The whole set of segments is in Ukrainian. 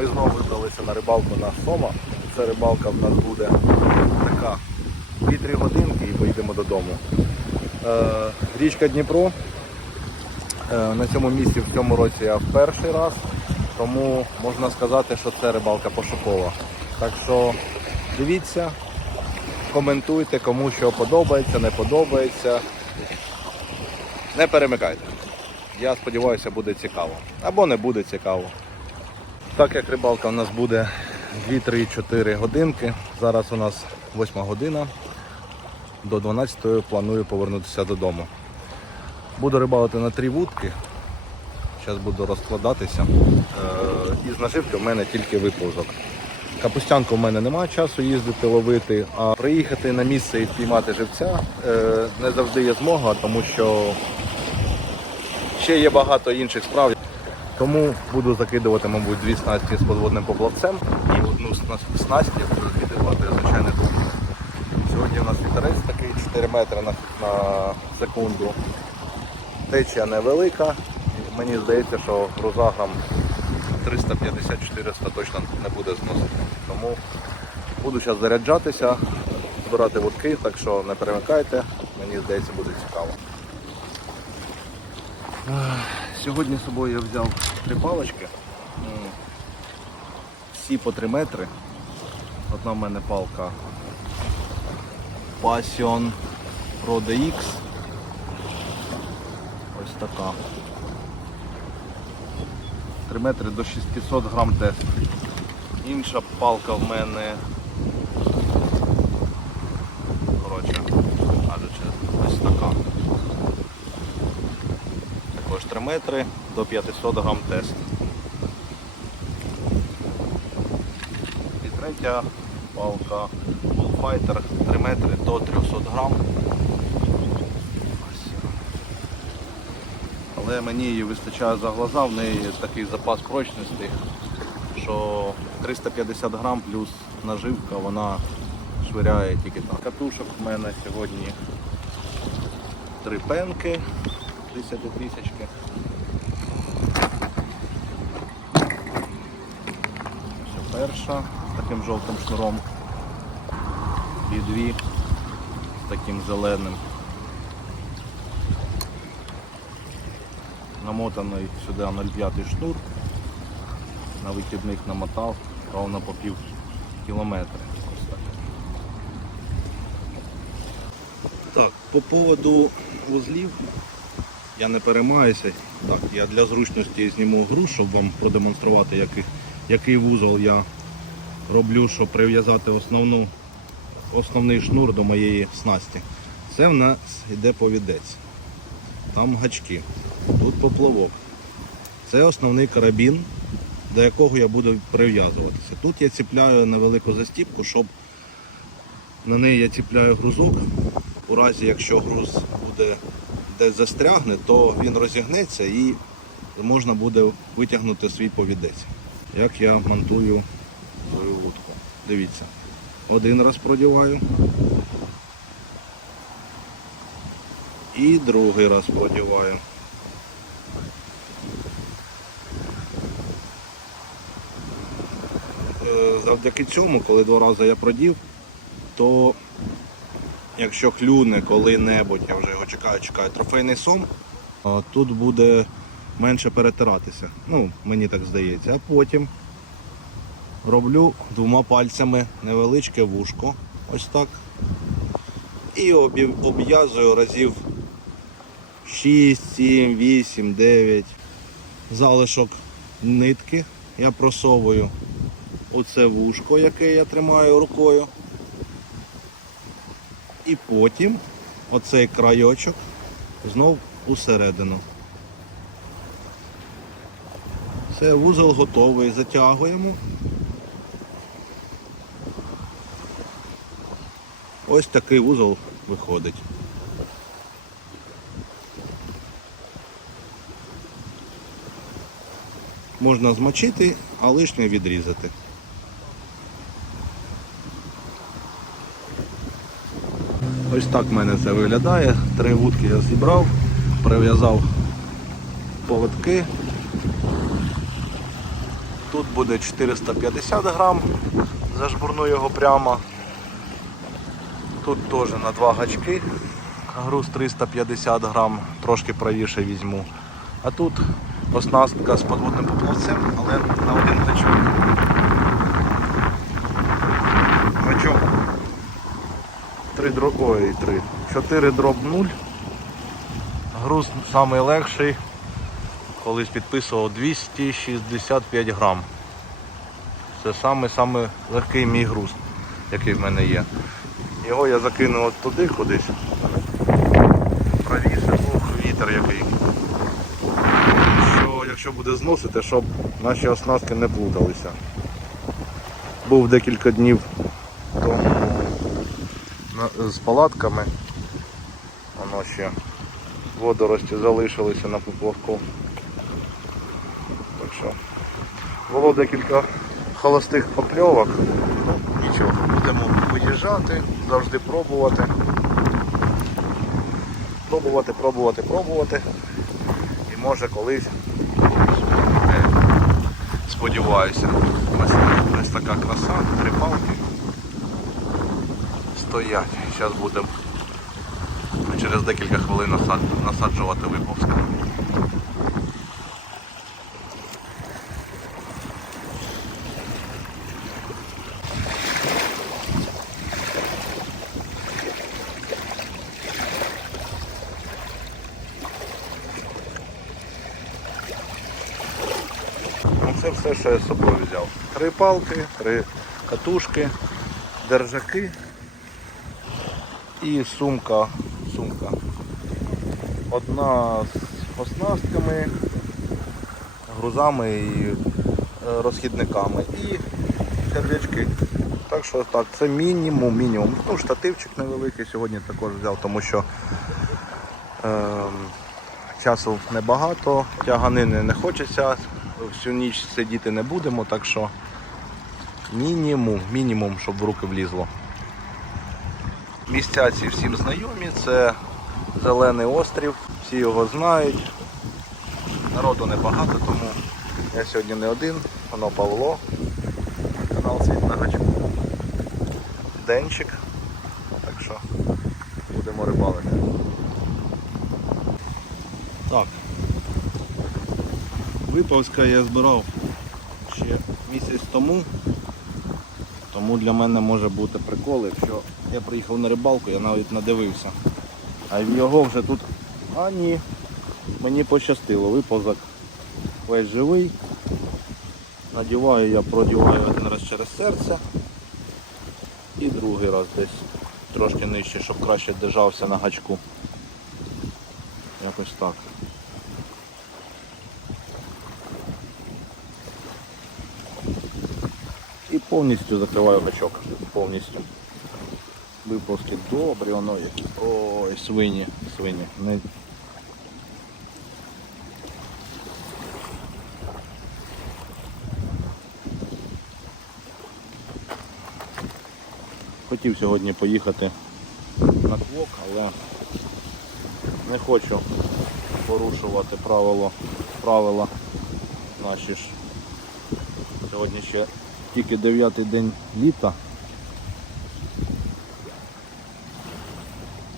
Ми знову вибралися на рибалку на Сома. Це рибалка в нас буде така 2-3 годинки і поїдемо додому. Е, річка Дніпро. Е, на цьому місці в цьому році я в перший раз, тому можна сказати, що це рибалка пошукова. Так що дивіться, коментуйте, кому що подобається, не подобається. Не перемикайте. Я сподіваюся, буде цікаво. Або не буде цікаво. Так як рибалка у нас буде 2-3-4 годинки. Зараз у нас 8 година. До 12 планую повернутися додому. Буду рибалити на три вудки. Зараз буду розкладатися. Е, із наживки в мене тільки виповзок. Капустянку в мене немає часу їздити ловити, а приїхати на місце і спіймати живця е, не завжди є змога, тому що ще є багато інших справ. Тому буду закидувати, мабуть, дві снасті з подводним поплавцем і одну сна- снасть я буду закидувати звичайний дух. Сьогодні у нас вітерець такий 4 метри на, на секунду. Течія невелика. Мені здається, що груза грам 350-400 точно не буде зносити. Тому буду зараз заряджатися, збирати вудки, так що не перемикайте, мені здається, буде цікаво. Сьогодні з собою я взяв три палочки. Всі по 3 метри. Одна в мене палка Passion Pro DX. Ось така. 3 метри до 600 грам тест. Інша палка в мене. Коротше, кажучи, ось така. Також 3 метри до 500 грам тест. І третя палка Bullfighter 3 метри до 300 грам. Але мені її вистачає за глаза, в неї такий запас прочності, що 350 грам плюс наживка, вона швиряє тільки так. Катушок в мене сьогодні три пенки 10 трісячки. Ось перша з таким жовтим шнуром. І дві з таким зеленим. Намотаний сюди 0,5 шнур. На вихідних намотав ровно по пів кілометра. Так. Так, по поводу вузлів я не переймаюся. Так, я для зручності зніму гру, щоб вам продемонструвати, який, який вузол я роблю, щоб прив'язати основну, основний шнур до моєї снасті. Це в нас йде повідець. Там гачки, тут поплавок. Це основний карабін, до якого я буду прив'язуватися. Тут я ціпляю на велику застіпку, щоб на неї я ціпляю грузок. У разі, якщо груз буде десь застрягне, то він розігнеться і можна буде витягнути свій повідець. Як я монтую свою вудку. Дивіться. Один раз продіваю. І другий раз продіваю. Е, Завдяки цьому, коли два рази я продів, то якщо клюне коли-небудь, я вже його чекаю, чекаю, трофейний сом, тут буде менше перетиратися. Ну, мені так здається. А потім роблю двома пальцями невеличке вушко. Ось так. І обв'язую разів 6, 7, 8, 9. Залишок нитки я просовую оце вушко, яке я тримаю рукою. І потім оцей крайочок знов усередину. Все, вузол готовий, затягуємо. Ось такий вузол виходить. Можна змочити, а лишнє відрізати. Ось так в мене це виглядає. Три вудки я зібрав, прив'язав поводки. Тут буде 450 грам, зажбурну його прямо. Тут теж на два гачки, груз 350 грам, трошки правіше візьму. А тут оснастка з подводним поплавцем, але на один гачок. Гачок 3 дроб, ой, 3, 4 дроб 0. Груз самий легший. Колись підписував 265 грам. Це самий легкий мій груз, який в мене є. Його я закинув от туди кудись. Правіше, ох, вітер який. Що, якщо буде зносити, щоб наші оснастки не плуталися. Був декілька днів з палатками. Воно ще водорості залишилися на поплавку. Так що було декілька холостих покльовок. Ну, нічого, будемо виїжджати, завжди пробувати. Пробувати, пробувати, пробувати. І може колись сподіваюся. Ось така краса, три палки стоять. Зараз будемо через декілька хвилин насаджувати виповзка. Ну, Це все, що я з собою взяв. Три палки, три катушки, держаки і сумка. сумка. Одна з оснастками, грузами і е, розхідниками і черв'ячки. Так що так, це мінімум, мінімум. Ну, штативчик невеликий сьогодні також взяв, тому що ем, часу небагато, тяганини не хочеться, всю ніч сидіти не будемо, так що мінімум, мінімум, щоб в руки влізло. Місця ці всім знайомі, це Зелений острів, всі його знають. Народу небагато, тому я сьогодні не один, воно Павло, канал Світ на гачку, Денчик. Так що будемо рибалити. Так. Виповська я збирав ще місяць тому. Тому для мене може бути прикол, якщо я приїхав на рибалку, я навіть надивився. А його вже тут... А ні, мені пощастило, виповзок весь живий. Надіваю я, продіваю один раз через серце і другий раз десь трошки нижче, щоб краще держався на гачку. Якось так. Повністю закриваю гачок. Повністю. Виповзки добрі, воно які. Ой, свині, свині. Не... Хотів сьогодні поїхати на квок, але не хочу порушувати правило, правила наші ж. Сьогодні ще тільки дев'ятий день літа.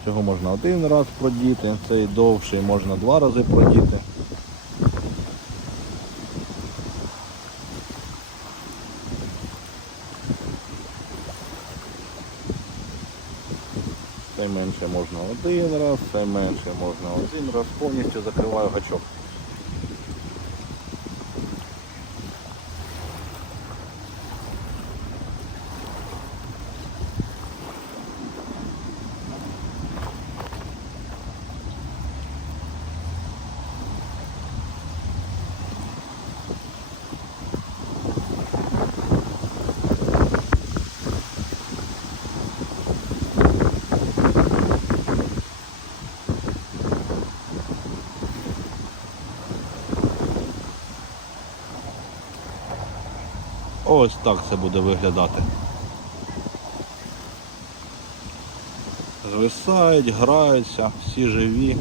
Цього можна один раз продіти, цей довший можна два рази продіти. Цей менше можна один раз, цей менше можна один раз, повністю закриваю гачок. Ось так це буде виглядати. Звисають, граються, всі живі.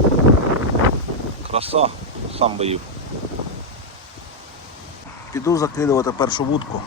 Краса, сам боїв. Піду Іду закидувати першу вудку.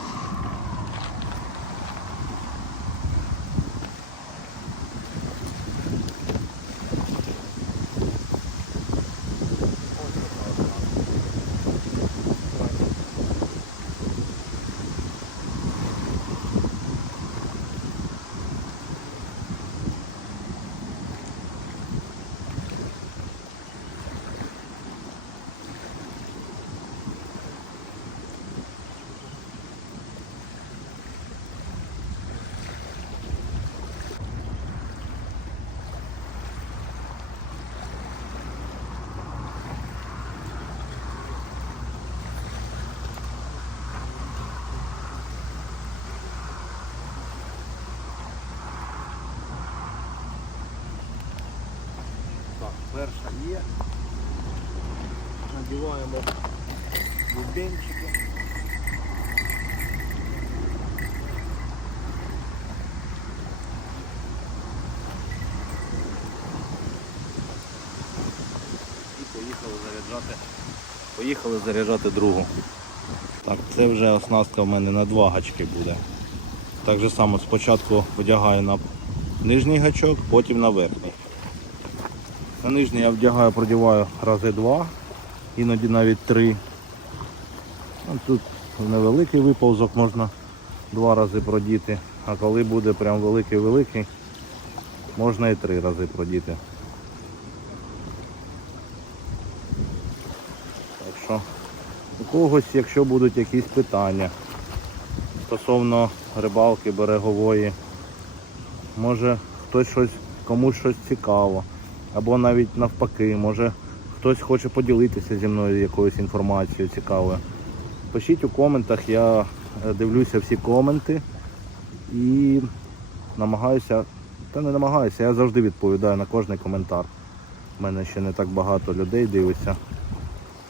Так, перша є. Надіваємо бубенчики. І поїхали заряджати. Поїхали заряджати другу. Так, це вже оснастка в мене на два гачки буде. Так же само спочатку одягаю на нижній гачок, потім на верхній. На нижній я вдягаю, продіваю рази два, іноді навіть три. Ну, Тут невеликий виповзок можна два рази продіти, а коли буде прям великий-великий, можна і три рази продіти. Так що у когось, якщо будуть якісь питання стосовно рибалки берегової, може хтось щось, комусь щось цікаво, або навіть навпаки, може хтось хоче поділитися зі мною якоюсь інформацією цікавою. Пишіть у коментах, я е, дивлюся всі коменти і намагаюся, та не намагаюся, я завжди відповідаю на кожний коментар. У мене ще не так багато людей дивиться.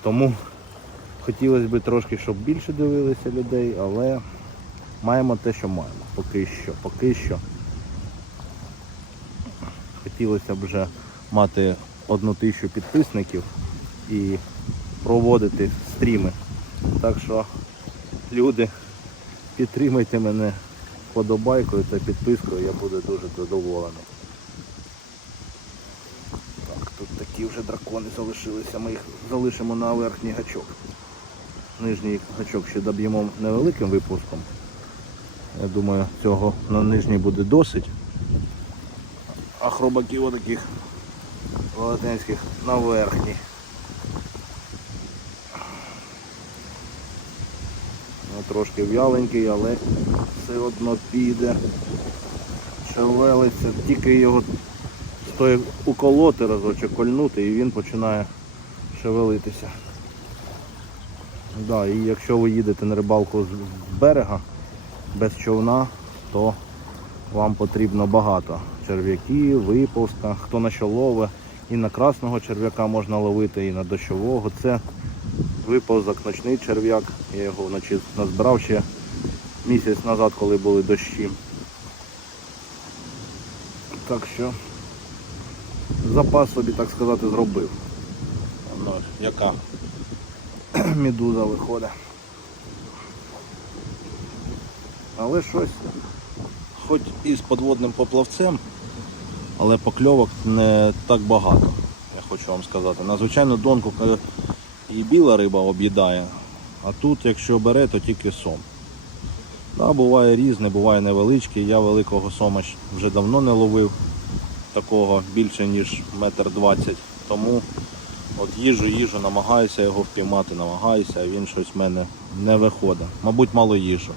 Тому хотілося б трошки, щоб більше дивилися людей, але маємо те, що маємо. Поки що. Поки що. Хотілося б вже мати одну тисячу підписників і проводити стріми. Так що, люди, підтримайте мене подобайкою та підпискою, я буду дуже задоволений. Так, тут такі вже дракони залишилися, ми їх залишимо на верхній гачок. Нижній гачок ще доб'ємо невеликим випуском. Я думаю, цього на нижній буде досить. А хробаків отаких велетенських на верхній. Ну, трошки в'яленький, але все одно піде. Шевелиться, тільки його стоїть уколоти разочок, кольнути і він починає шевелитися. Да, і якщо ви їдете на рибалку з берега без човна, то вам потрібно багато черв'яків, виповзка, хто на що ловить. І на красного черв'яка можна ловити, і на дощового. Це виповзок, ночний черв'як. Я його вночі назбирав ще місяць назад, коли були дощі. Так що запас собі, так сказати, зробив. Ну, яка медуза виходить. Але щось, хоч і з подводним поплавцем, але покльовок не так багато, я хочу вам сказати. На звичайну донку і біла риба об'їдає, а тут, якщо бере, то тільки сом. Да, буває різне, буває невеличкий. Я великого сома вже давно не ловив, такого більше ніж метр двадцять. Тому от їжу, їжу, намагаюся його впіймати, намагаюся, а він щось в мене не виходить. Мабуть, мало їжу.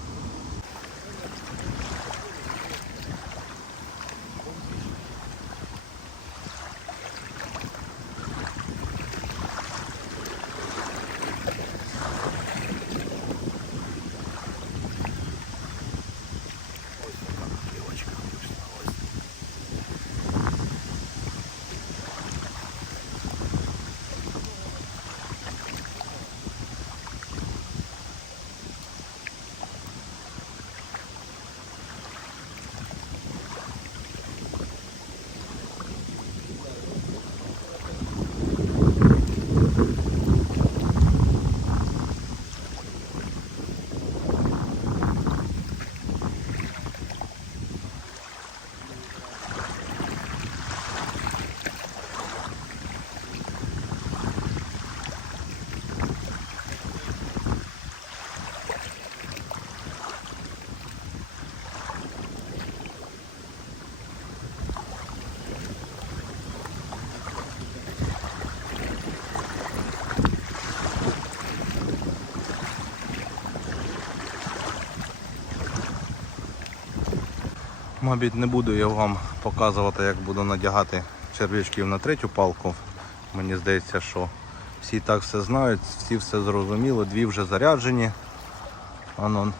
Мабуть, не буду я вам показувати, як буду надягати черв'ячків на третю палку. Мені здається, що всі так все знають, всі все зрозуміло, дві вже заряджені. Ано.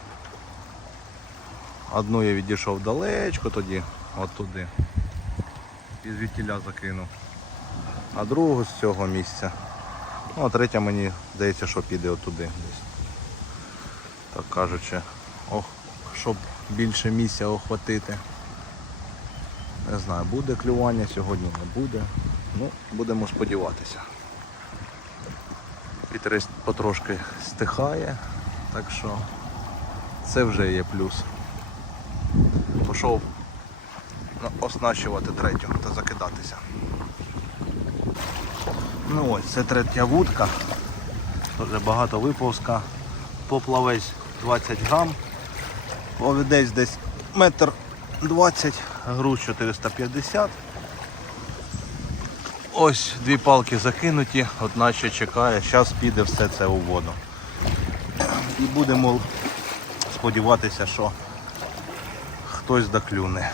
Одну я відійшов далечко тоді, от туди. І звідтіля закинув. А другу з цього місця. Ну, а третя мені здається, що піде отуди десь. Так кажучи, ох, щоб більше місця охватити. Не знаю, буде клювання сьогодні, не буде. Ну, будемо сподіватися. Вітер потрошки стихає, так що це вже є плюс. Пішов оснащувати третю та закидатися. Ну ось, це третя вудка. Дуже багато виповзка. Поплавець 20 грам. Повідець десь метр 20, груз 450. Ось дві палки закинуті, одна ще чекає, зараз піде все це у воду. І будемо сподіватися, що хтось доклюне.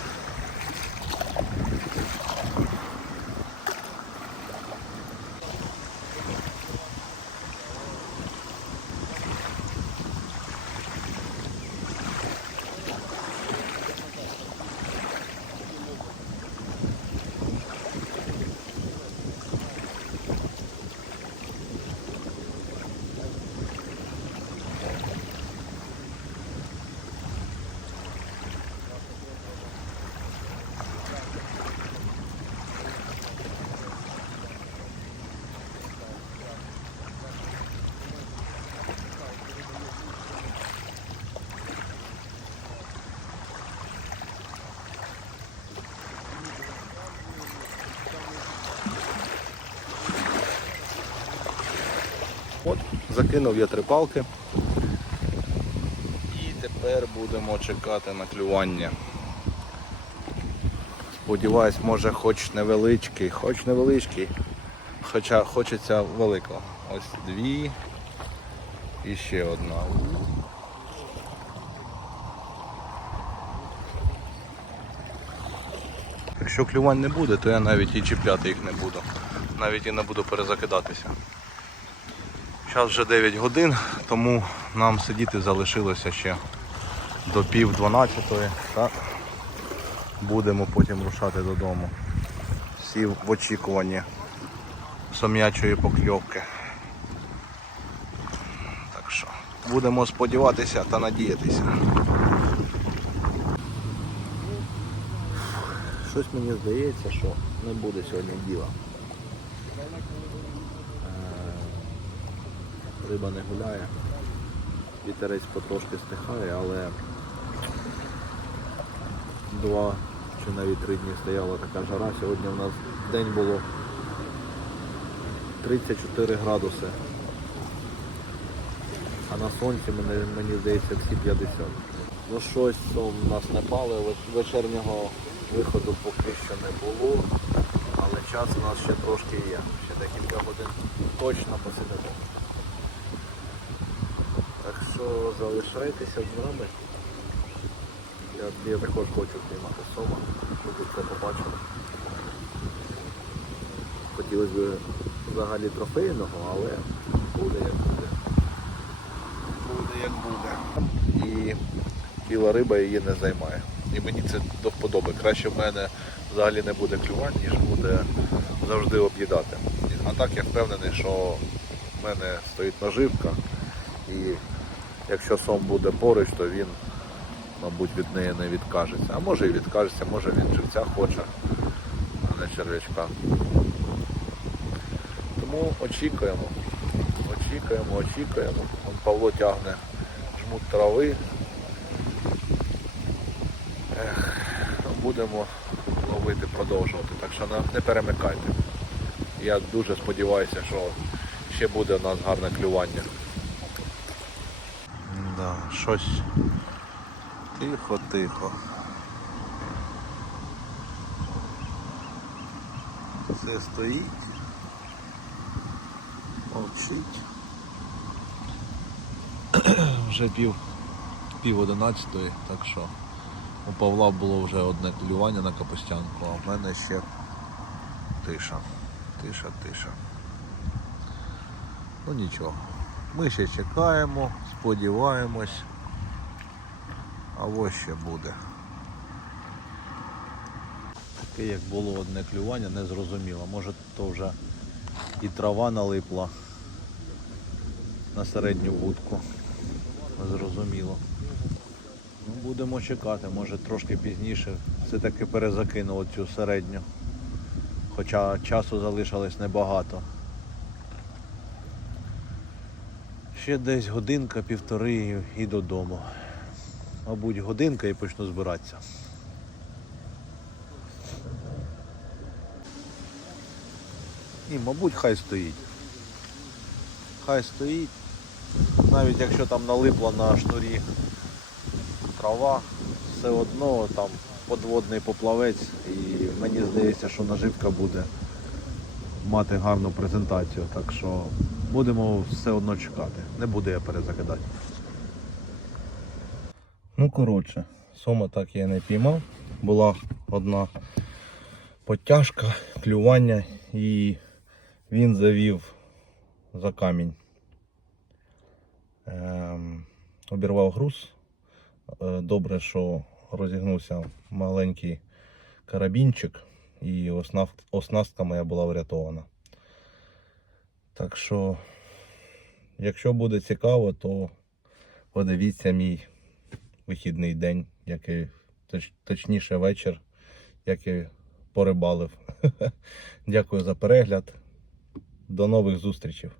От, закинув я три палки. І тепер будемо чекати на клювання. Сподіваюсь, може хоч невеличкий, хоч невеличкий, хоча хочеться великого. Ось дві і ще одна. Якщо клювань не буде, то я навіть і чіпляти їх не буду. Навіть і не буду перезакидатися. Зараз вже 9 годин, тому нам сидіти залишилося ще до пів 12. Так? Будемо потім рушати додому. Всі в очікуванні сом'ячої покльовки. Так що будемо сподіватися та надіятися. Щось мені здається, що не буде сьогодні діла. Риба не гуляє. Вітерець потрошки стихає, але два чи навіть три дні стояла така жара. Сьогодні у нас день було 34 градуси. А на сонці мені, мені здається всі 50. Ну щось сон нас не пали, вечірнього виходу поки що не було, але час у нас ще трошки є. Ще декілька годин точно посидимо. Що залишайтеся з нами. Я, я також хочу приймати сома, щоб ви це побачили. Хотілося б взагалі трофейного, але буде як буде. Буде як буде. І біла риба її не займає. І мені це до вподоби. Краще в мене взагалі не буде клювань, ніж буде завжди об'їдати. А так я впевнений, що в мене стоїть наживка. І якщо сом буде поруч, то він, мабуть, від неї не відкажеться. А може і відкажеться, може він живця хоче, а не черв'ячка. Тому очікуємо, очікуємо, очікуємо. Вон Павло тягне жмут трави. Ех, будемо ловити, продовжувати. Так що не- перемикайте. Я дуже сподіваюся, що ще буде у нас гарне клювання. Да, щось тихо-тихо. Все стоїть. Мовчить. Вже пів, пів одинадцятої, так що У Павла було вже одне клювання на капустянку, а в мене ще тиша. Тиша, тиша. Ну нічого. Ми ще чекаємо, сподіваємось. А ось ще буде. Таке як було одне клювання, не зрозуміло. Може то вже і трава налипла на середню вудку. Не зрозуміло. Ну, будемо чекати, може трошки пізніше все-таки перезакину цю середню. Хоча часу залишилось небагато. Ще десь годинка, півтори і- і додому. Мабуть, годинка і почну збиратися. І, мабуть, хай стоїть. Хай стоїть. Навіть якщо там налипла на шнурі трава, все одно там подводний поплавець і мені здається, що наживка буде мати гарну презентацію. Так що будемо все одно чекати. Не буду я перезакидати. Ну, коротше, сома так я не піймав. Була одна потяжка, клювання і він завів за камінь. Ем, обірвав груз. Е, Добре, що розігнувся маленький карабінчик і оснастка моя була врятована. Так що, якщо буде цікаво, то подивіться мій вихідний день, який точ, точніше вечір, як і порибалив. Дякую за перегляд. До нових зустрічей.